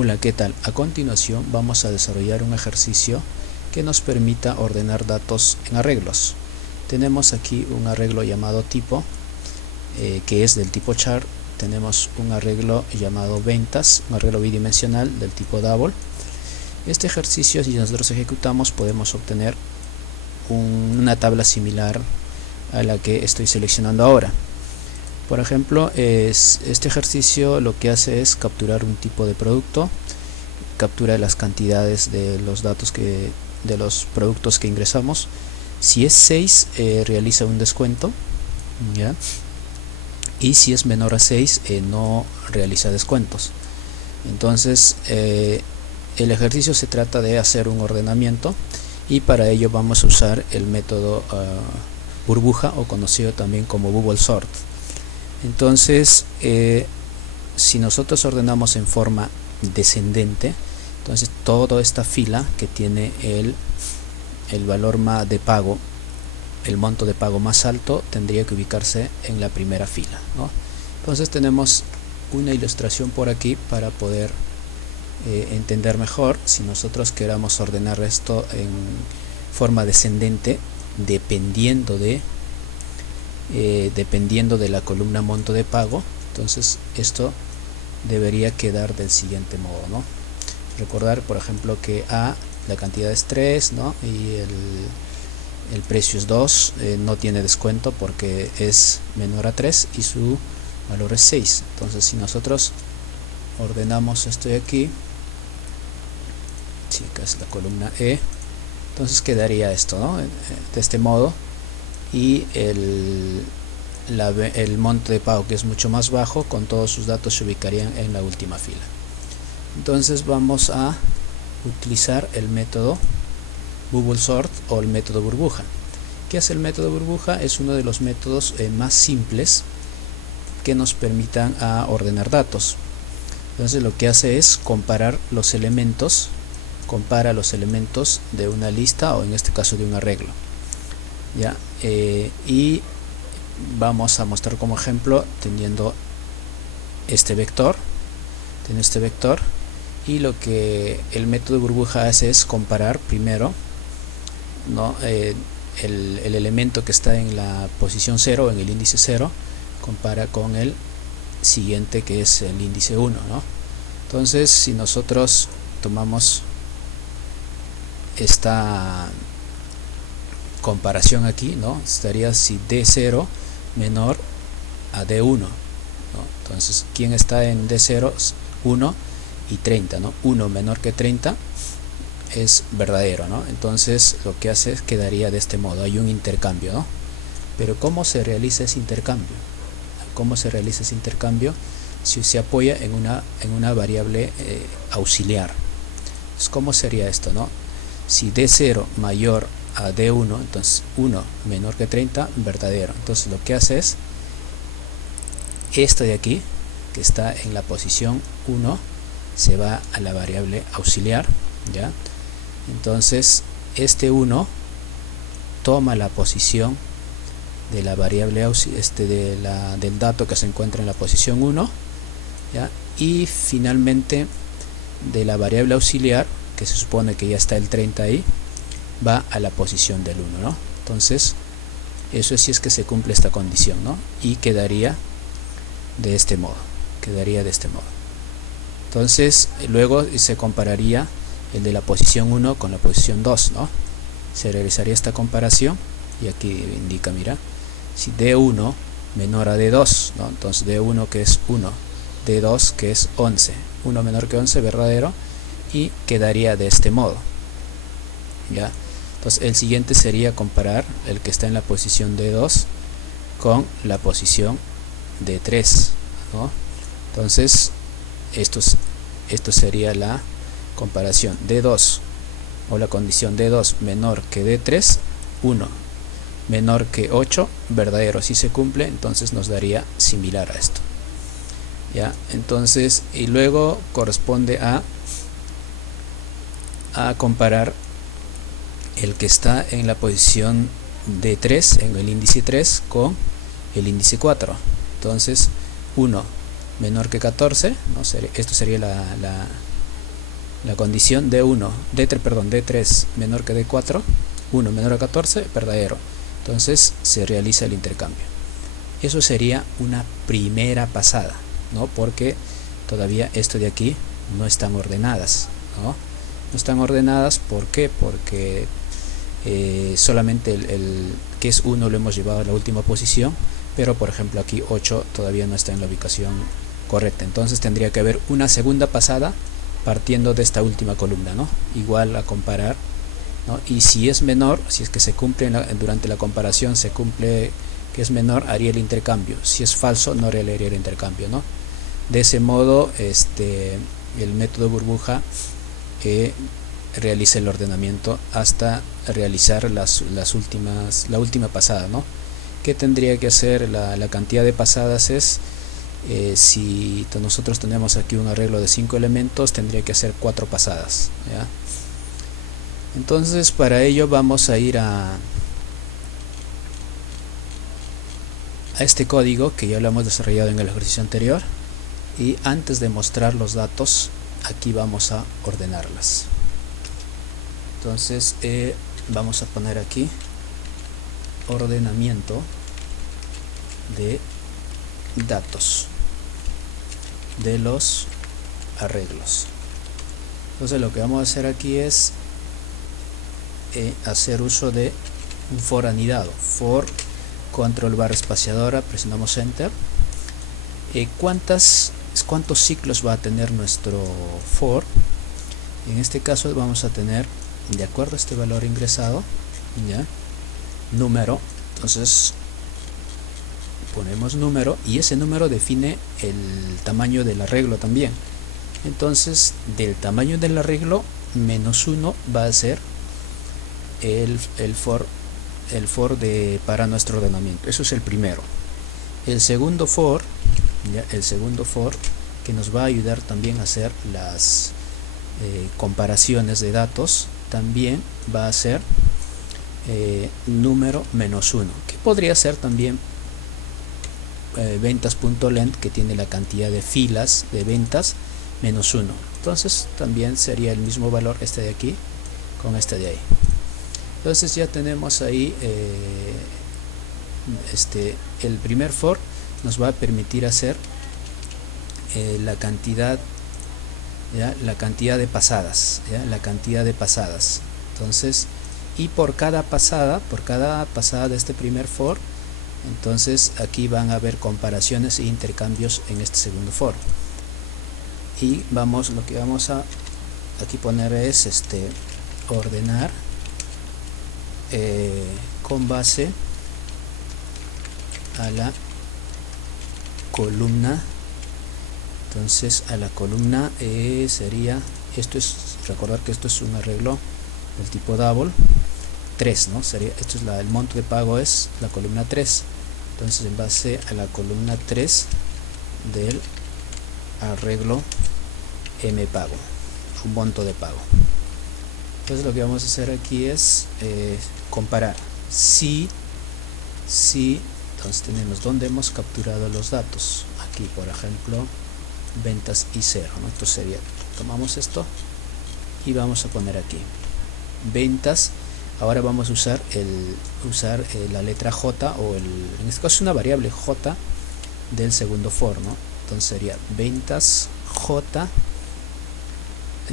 Hola, ¿qué tal? A continuación vamos a desarrollar un ejercicio que nos permita ordenar datos en arreglos. Tenemos aquí un arreglo llamado tipo, que es del tipo char. Tenemos un arreglo llamado ventas, un arreglo bidimensional del tipo double. Este ejercicio, si nosotros ejecutamos, podemos obtener una tabla similar a la que estoy seleccionando ahora. Por ejemplo, este ejercicio lo que hace es capturar un tipo de producto, captura las cantidades de los datos de los productos que ingresamos. Si es 6, realiza un descuento, ¿ya? Y si es menor a 6, no realiza descuentos. Entonces, el ejercicio se trata de hacer un ordenamiento, y para ello vamos a usar el método burbuja, o conocido también como bubble sort. Entonces, si nosotros ordenamos en forma descendente, entonces toda esta fila que tiene el valor de pago, el monto de pago más alto, tendría que ubicarse en la primera fila, ¿no? Entonces tenemos una ilustración por aquí para poder entender mejor. Si nosotros queramos ordenar esto en forma descendente, dependiendo de la columna monto de pago, entonces esto debería quedar del siguiente modo, ¿no? Recordar, por ejemplo, que A, la cantidad es 3, ¿no? Y el precio es 2, no tiene descuento porque es menor a 3 y su valor es 6. Entonces, si nosotros ordenamos esto de aquí, sí, que es la columna E, entonces quedaría esto, ¿no? De este modo. Y el monto de pago, que es mucho más bajo, con todos sus datos se ubicarían en la última fila. Entonces vamos a utilizar el método bubble sort o el método burbuja. ¿Qué hace el método burbuja? Es uno de los métodos más simples que nos permitan ordenar datos. Entonces lo que hace es comparar los elementos, compara los elementos de una lista, o en este caso de un arreglo, ¿ya? Y vamos a mostrar como ejemplo teniendo este vector, y lo que el método burbuja hace es comparar primero, ¿no? El elemento que está en la posición 0, en el índice 0, compara con el siguiente, que es el índice 1, ¿no? Entonces, si nosotros tomamos esta comparación aquí, ¿no? Estaría si D0 menor a D1, ¿no? Entonces, ¿quién está en D0? 1 y 30, ¿no? 1 menor que 30 es verdadero, ¿no? Entonces lo que hace es quedaría de este modo, hay un intercambio, ¿no? Pero ¿cómo se realiza ese intercambio? Si se apoya en una variable auxiliar. Entonces, ¿cómo sería esto, no? Si D0 mayor a D1, entonces 1 menor que 30, verdadero. Entonces lo que hace es esto de aquí, que está en la posición 1, se va a la variable auxiliar, ¿ya? Entonces este 1 toma la posición de la variable del dato que se encuentra en la posición 1, ¿ya? Y finalmente de la variable auxiliar, que se supone que ya está el 30 ahí, va a la posición del 1, ¿no? Entonces eso es si es que se cumple esta condición, ¿no? Y quedaría de este modo, entonces luego se compararía el de la posición 1 con la posición 2, ¿no? Se realizaría esta comparación, y aquí indica, mira, si D1 menor a D2, ¿no? Entonces D1 que es 1, D2 que es 11, 1 menor que 11, verdadero, y quedaría de este modo, ¿ya? Entonces el siguiente sería comparar el que está en la posición D2 con la posición D3, ¿no? Entonces esto sería la comparación D2, o la condición D2 menor que D3, 1 menor que 8, verdadero. Si se cumple, entonces nos daría similar a esto, ¿ya? Entonces, y luego corresponde a comparar el que está en la posición D3, en el índice 3, con el índice 4. Entonces 1 menor que 14, ¿no? Esto sería la condición D1, D3 menor que D4, 1 menor a 14, verdadero. Entonces se realiza el intercambio. Eso sería una primera pasada, ¿no? Porque todavía esto de aquí no están ordenadas, ¿no? No están ordenadas, ¿por qué? Porque solamente el que es 1 lo hemos llevado a la última posición, pero por ejemplo aquí 8 todavía no está en la ubicación correcta. Entonces tendría que haber una segunda pasada partiendo de esta última columna, ¿no? Igual a comparar, ¿no? Y si es menor, si es que se cumple durante la comparación, se cumple que es menor, haría el intercambio. Si es falso, no realizaría el intercambio, ¿no? De ese modo, el método burbuja realiza el ordenamiento hasta realizar la última pasada, ¿no? ¿Qué tendría que hacer? La cantidad de pasadas es, si nosotros tenemos aquí un arreglo de 5 elementos, tendría que hacer 4 pasadas, ¿ya? Entonces para ello vamos a ir a este código que ya lo hemos desarrollado en el ejercicio anterior, y antes de mostrar los datos aquí vamos a ordenarlas. Entonces vamos a poner aquí ordenamiento de datos de los arreglos. Entonces lo que vamos a hacer aquí es hacer uso de un for anidado, for control barra espaciadora, presionamos enter. ¿Cuántos ciclos va a tener nuestro for? En este caso vamos a tener, de acuerdo a este valor ingresado, ¿ya?, número. Entonces ponemos número y ese número define el tamaño del arreglo también. Entonces del tamaño del arreglo menos 1 va a ser el for para nuestro ordenamiento. Eso es el primero. El segundo for, ¿ya?, el segundo for que nos va a ayudar también a hacer las comparaciones de datos, también va a ser número menos 1, que podría ser también ventas.length, que tiene la cantidad de filas de ventas, menos 1. Entonces también sería el mismo valor este de aquí con este de ahí. Entonces ya tenemos ahí el primer for nos va a permitir hacer la cantidad, ¿ya?, la cantidad de pasadas, ¿ya?, la cantidad de pasadas. Entonces, y por cada pasada de este primer for, entonces aquí van a haber comparaciones e intercambios en este segundo for. Y lo que vamos a aquí poner es ordenar con base a la columna. Entonces a la columna sería, recordar que esto es un arreglo del tipo double 3, ¿no? Sería, el monto de pago es la columna 3. Entonces en base a la columna 3 del arreglo M pago, un monto de pago. Entonces lo que vamos a hacer aquí es comparar. Entonces tenemos donde hemos capturado los datos. Aquí por ejemplo ventas y 0, ¿no? Entonces sería, tomamos esto y vamos a poner aquí ventas. Ahora vamos a usar la letra J, en este caso es una variable J del segundo for, ¿no? Entonces sería ventas J,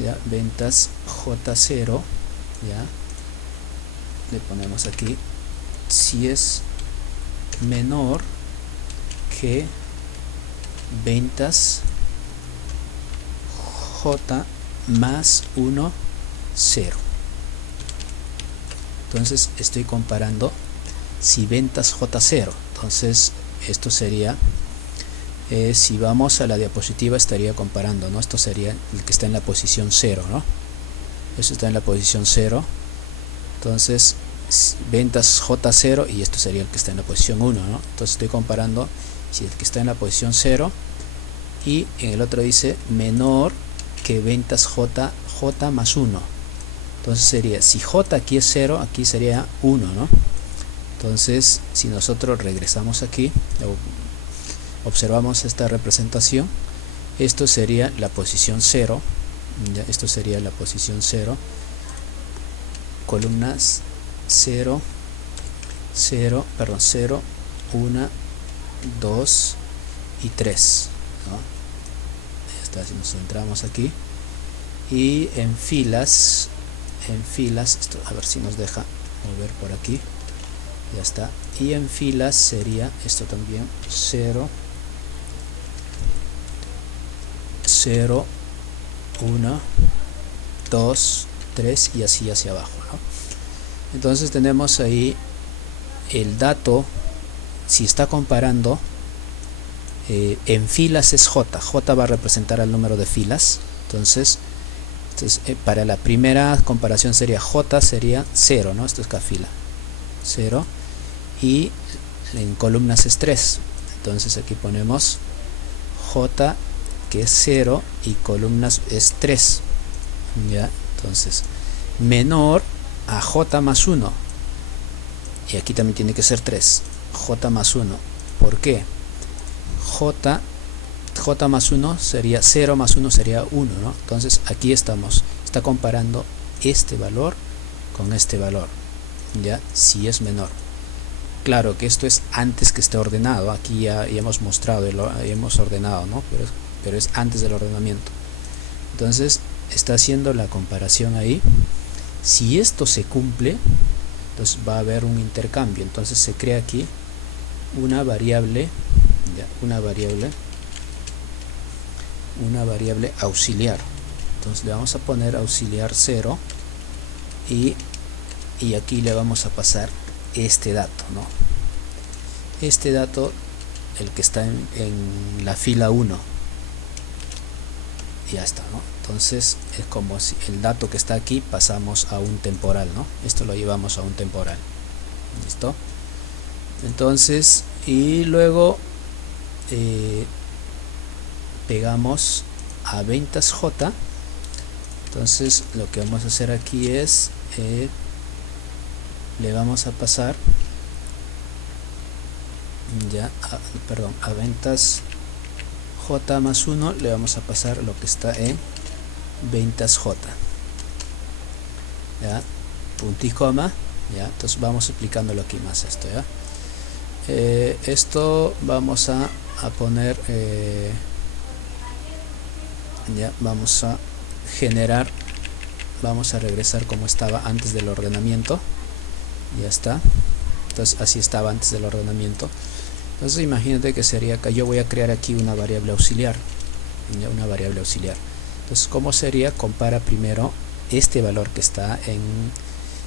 ¿ya?, ventas J0, ¿ya?, le ponemos aquí si es menor que ventas J más 1, 0. Entonces estoy comparando si ventas J0. Entonces esto sería, si vamos a la diapositiva estaría comparando, ¿no? Esto sería el que está en la posición 0, ¿no? Esto está en la posición 0. Entonces ventas J0 y esto sería el que está en la posición 1, ¿no? Entonces estoy comparando si el que está en la posición 0 y en el otro dice menor que ventas J más 1. Entonces sería, si J aquí es 0, aquí sería 1, ¿no? Entonces si nosotros regresamos aquí, observamos esta representación, esto sería la posición 0, Ya, esto sería la posición 0, columnas 0, 0, 1, 2 y 3, ¿no? Ya está, si nos centramos aquí. Y en filas, esto, a ver si nos deja mover por aquí. Ya está. Y en filas sería esto también, 0, 0, 1, 2, 3 y así hacia abajo, ¿no? Entonces tenemos ahí el dato. Si está comparando, en filas es J. J va a representar el número de filas. Entonces para la primera comparación sería J sería 0, ¿no? Esto es cada fila 0, y en columnas es 3. Entonces aquí ponemos J, que es 0, y columnas es 3. ¿Ya? Entonces menor a J más 1, y aquí también tiene que ser 3. J más 1. ¿Por qué? J más 1 sería 0 más 1 sería 1, ¿no? Entonces aquí está comparando este valor con este valor, ya, si es menor. Claro que esto es antes que esté ordenado. Aquí ya hemos mostrado, hemos ordenado, ¿no? Pero es antes del ordenamiento. Entonces está haciendo la comparación ahí. Si esto se cumple, entonces va a haber un intercambio. Entonces se crea aquí una variable, ¿ya? Una variable auxiliar. Entonces le vamos a poner auxiliar 0, y aquí le vamos a pasar este dato, ¿no? Este dato, el que está en la fila 1, ya está, ¿no? Entonces es como si el dato que está aquí pasamos a un temporal, ¿no? Esto lo llevamos a un temporal. ¿Listo? Entonces, y luego pegamos a ventas J. Entonces lo que vamos a hacer aquí es le vamos a pasar a ventas J más 1 le vamos a pasar lo que está en ventas J, ¿ya? Punto y coma, ¿ya? Entonces vamos explicándolo aquí más esto, ¿ya? Esto vamos a poner, ya, vamos a generar, vamos a regresar como estaba antes del ordenamiento. Ya está. Entonces así estaba antes del ordenamiento. Entonces imagínate que sería que yo voy a crear aquí una variable auxiliar, ¿ya? Una variable auxiliar. Entonces, ¿cómo sería? Compara primero este valor que está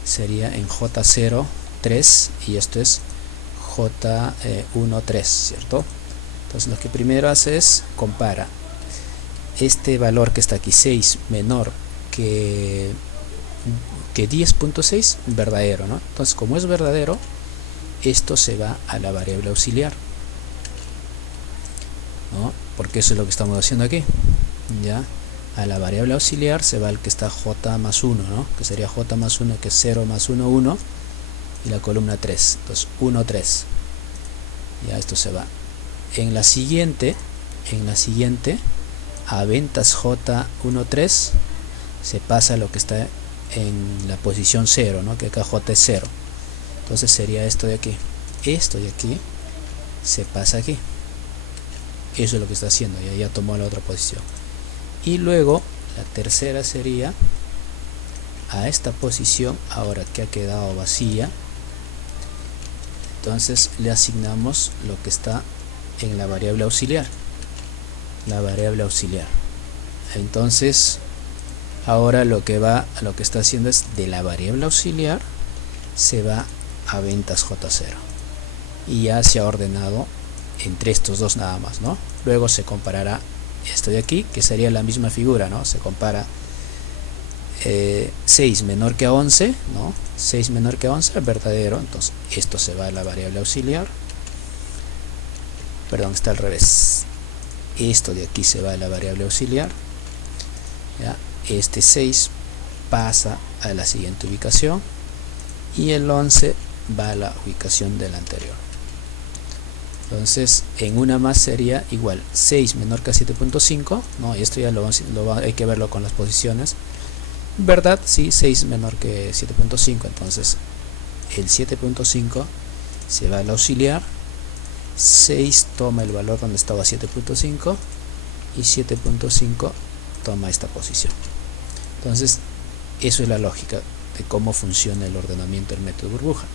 sería en J0, 3, y esto es J1, 3, ¿cierto? Entonces lo que primero hace es compara este valor que está aquí, 6, menor que 10.6, verdadero, ¿no? Entonces, como es verdadero, esto se va a la variable auxiliar, ¿no? Porque eso es lo que estamos haciendo aquí, ¿ya? A la variable auxiliar se va el que está J más 1, ¿no? Que sería J más 1, que es 0 más 1, 1, y la columna 3. Entonces 1, 3. Ya, esto se va. En la siguiente, a ventas J1, 3, se pasa lo que está en la posición 0, ¿no? Que acá J es 0. Entonces sería esto de aquí. Esto de aquí se pasa aquí. Eso es lo que está haciendo. Ya tomó la otra posición. Y luego la tercera sería a esta posición, ahora que ha quedado vacía, entonces le asignamos lo que está en la variable auxiliar. Entonces ahora lo que está haciendo es, de la variable auxiliar se va a ventas J0, y ya se ha ordenado entre estos dos nada más, ¿no? Luego se comparará esto de aquí, que sería la misma figura, ¿no? Se compara 6 menor que 11, ¿no? 6 menor que 11 es verdadero, entonces esto se va a la variable auxiliar. Perdón, está al revés. Esto de aquí se va a la variable auxiliar, ¿ya? Este 6 pasa a la siguiente ubicación, y el 11 va a la ubicación del anterior. Entonces en una más sería igual 6 menor que 7.5, ¿no? Y esto ya hay que verlo con las posiciones, ¿verdad? Sí, 6 menor que 7.5, entonces el 7.5 se va al auxiliar, 6 toma el valor donde estaba 7.5 y 7.5 toma esta posición. Entonces eso es la lógica de cómo funciona el ordenamiento del método burbuja.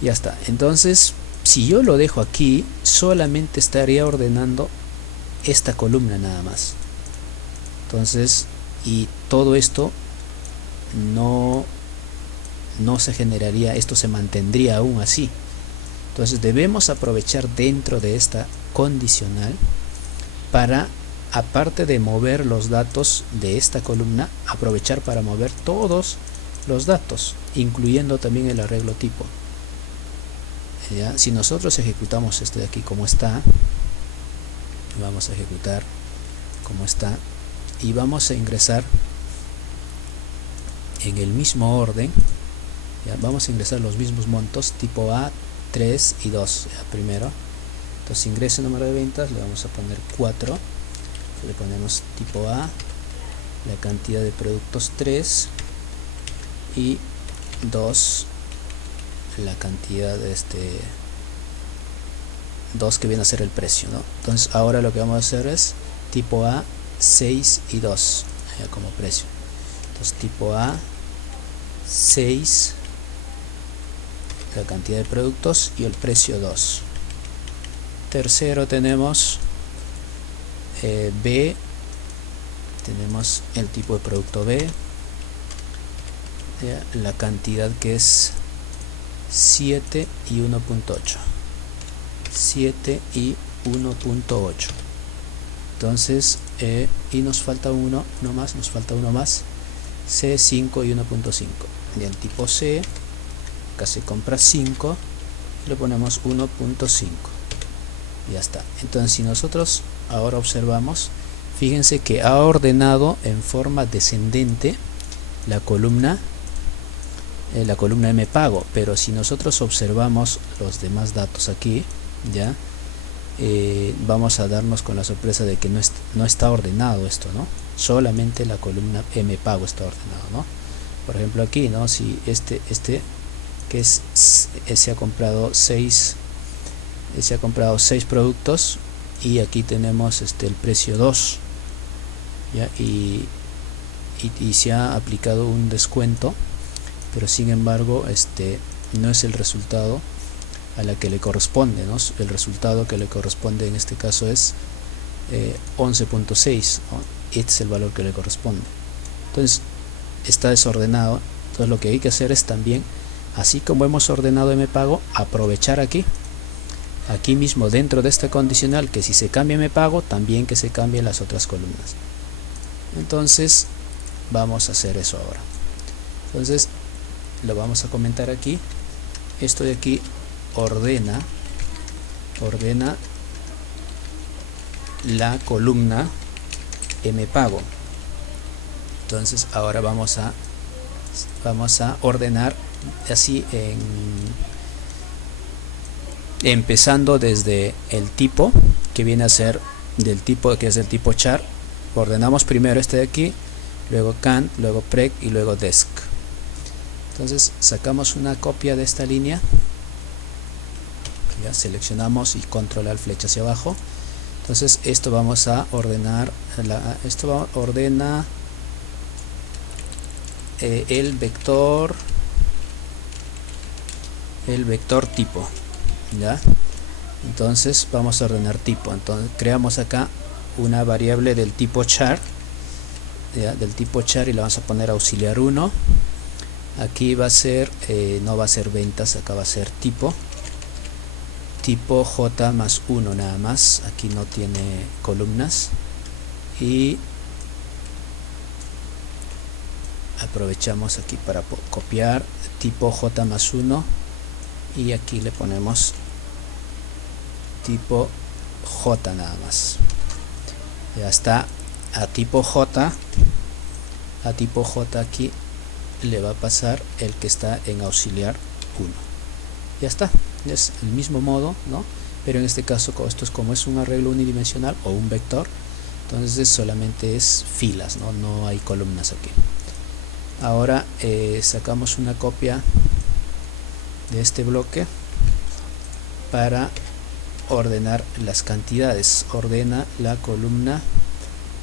Ya está. Entonces si yo lo dejo aquí, solamente estaría ordenando esta columna nada más. Entonces, y todo esto no se generaría, esto se mantendría aún así. Entonces debemos aprovechar dentro de esta condicional para, aparte de mover los datos de esta columna, aprovechar para mover todos los datos, incluyendo también el arreglo tipo. ¿Ya? Si nosotros ejecutamos este de aquí como está, vamos a ejecutar como está y vamos a ingresar en el mismo orden, ¿ya? Vamos a ingresar los mismos montos tipo A, 3 y 2, ¿ya? Primero, entonces ingreso número de ventas, le vamos a poner 4, le ponemos tipo A, la cantidad de productos 3 y 2, la cantidad de 2 que viene a ser el precio, ¿no? Entonces ahora lo que vamos a hacer es tipo A 6 y 2, ¿ya? Como precio. Entonces tipo A 6, la cantidad de productos y el precio 2. Tercero tenemos B, tenemos el tipo de producto B, ¿ya? La cantidad que es 7 y 1.8, 7 y 1.8. entonces y nos falta uno más, C, 5 y 1.5. y el tipo C, acá se compra 5, le ponemos 1.5, ya está. Entonces si nosotros ahora observamos, fíjense que ha ordenado en forma descendente la columna M pago, pero si nosotros observamos los demás datos aquí, ya vamos a darnos con la sorpresa de que no está ordenado esto, ¿no? Solamente la columna M pago está ordenado, ¿no? Por ejemplo aquí, ¿no? Si este que se ha comprado 6 productos y aquí tenemos el precio 2, ¿ya? Y se ha aplicado un descuento, pero sin embargo no es el resultado a la que le corresponde, ¿no? El resultado que le corresponde en este caso es 11.6, ¿no? Este es el valor que le corresponde. Entonces está desordenado. Entonces lo que hay que hacer es también, así como hemos ordenado MPago, aprovechar aquí mismo dentro de esta condicional, que si se cambia MPago, también que se cambien las otras columnas. Entonces vamos a hacer eso ahora. Entonces lo vamos a comentar aquí. Esto de aquí ordena la columna MPago. Entonces ahora vamos a ordenar así, empezando desde el tipo, que viene a ser del tipo que es el tipo char. Ordenamos primero este de aquí, luego can, luego preg y luego desc. Entonces sacamos una copia de esta línea, ya seleccionamos y control al flecha hacia abajo. Entonces esto vamos a ordenar, ordena el vector tipo, ya. Entonces vamos a ordenar tipo. Entonces creamos acá una variable del tipo char, ¿ya? Del tipo char, y la vamos a poner auxiliar 1. Aquí va a ser no va a ser ventas, acá va a ser tipo J más 1 nada más. Aquí no tiene columnas, y aprovechamos aquí para copiar tipo J más 1 y aquí le ponemos tipo J nada más. Ya está. A tipo J aquí le va a pasar el que está en auxiliar 1. Ya está. Es el mismo modo, ¿no? pero en este caso esto es como es un arreglo unidimensional o un vector, entonces solamente es filas, no hay columnas aquí. Ahora sacamos una copia de este bloque para ordenar las cantidades. Ordena la columna,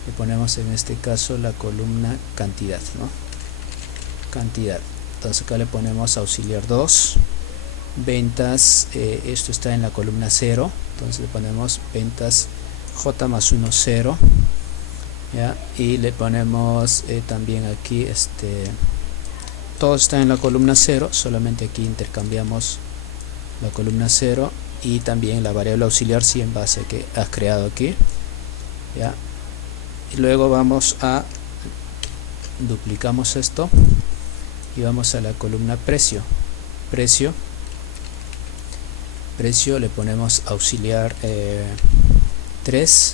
le ponemos en este caso la columna cantidad, cantidad. Entonces acá le ponemos auxiliar 2, ventas, esto está en la columna 0, entonces le ponemos ventas J más 1 0, ¿ya? Y le ponemos también aquí todo está en la columna 0, solamente aquí intercambiamos la columna 0 y también la variable auxiliar 100 en base a que has creado aquí, ¿ya? Y luego vamos a duplicamos esto y vamos a la columna precio, precio le ponemos auxiliar 3,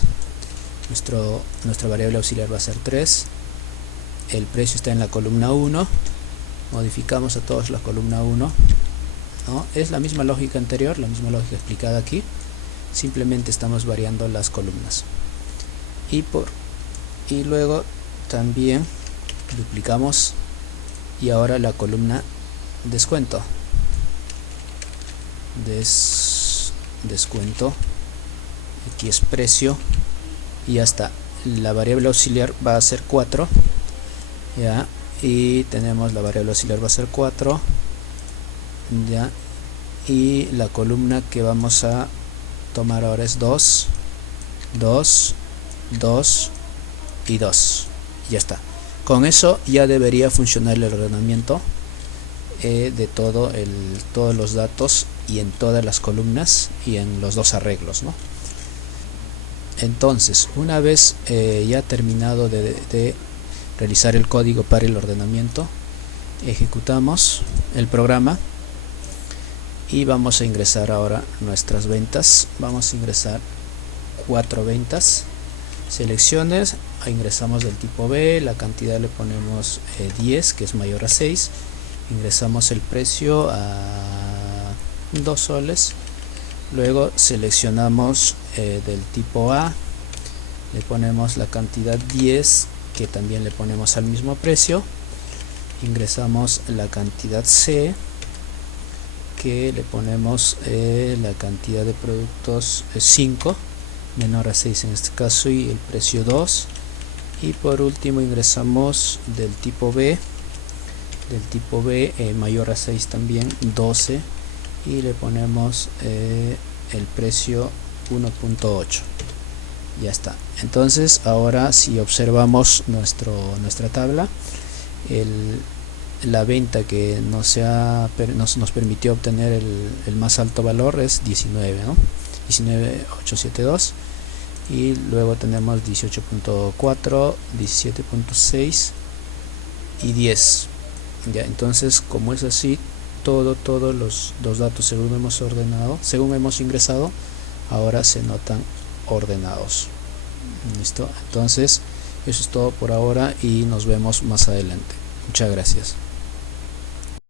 nuestra variable auxiliar va a ser 3, el precio está en la columna 1, modificamos a todos la columna 1, es la misma lógica anterior, la misma lógica explicada aquí, simplemente estamos variando las columnas. Y luego también duplicamos y ahora la columna descuento, descuento, aquí es precio y ya está. La variable auxiliar va a ser 4, ya, y tenemos la variable auxiliar va a ser 4, ya, y la columna que vamos a tomar ahora es 2, 2, 2 y 2. Ya está. Con eso ya debería funcionar el ordenamiento de todos los datos y en todas las columnas y en los dos arreglos, Entonces, una vez ya terminado de realizar el código para el ordenamiento, ejecutamos el programa y vamos a ingresar ahora nuestras ventas. Vamos a ingresar 4 ventas, selecciones, ingresamos del tipo B, la cantidad le ponemos 10, que es mayor a 6, ingresamos el precio a 2 soles, luego seleccionamos del tipo A, le ponemos la cantidad 10, que también le ponemos al mismo precio, ingresamos la cantidad C, que le ponemos la cantidad de productos 5, menor a 6 en este caso, y el precio 2, y por último ingresamos del tipo B, mayor a 6 también, 12, y le ponemos el precio 1.8. Ya está. Entonces ahora si observamos nuestra tabla, la venta que nos permitió obtener el más alto valor es 19, 19.872, y luego tenemos 18.4, 17.6 y 10. Ya, entonces como es así, todos los datos según hemos ordenado, según hemos ingresado, ahora se notan ordenados. Listo. Entonces eso es todo por ahora y nos vemos más adelante. Muchas gracias.